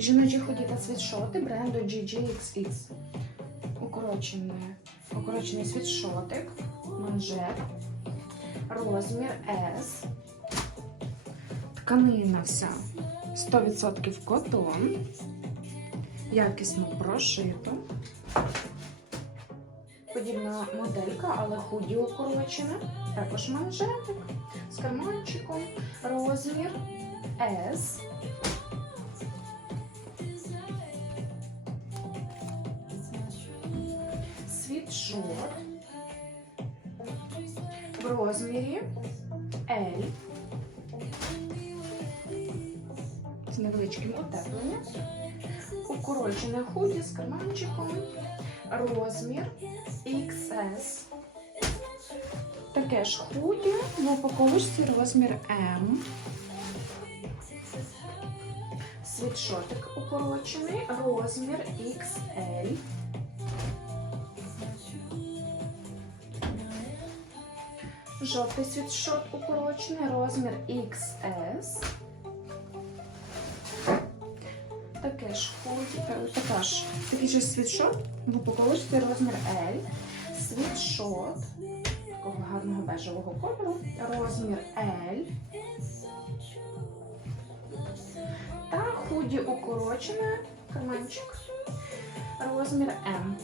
Жіночі ході та світшоти бренду GGXX. Укорочений, укорочений світшотик, манжет, розмір S. Тканина вся 100% котон. Якісно прошито. Подібна моделька, але худі укорочена. Також манжетик з карманчиком. Розмір S. Світшот в розмірі L з невеличким утепленням. Укорочене худі з карманчиком. Розмір XS. Таке ж худі в упаковочці розмір М. Світшотик укорочений, розмір XL. Жовтий світшот укорочений, розмір XS. Таке ж е, така ж, такий же світшот в упаковочці розмір L. Світшот такого гарного бежевого кольору, розмір L. Та худі укорочене, карманчик, розмір М.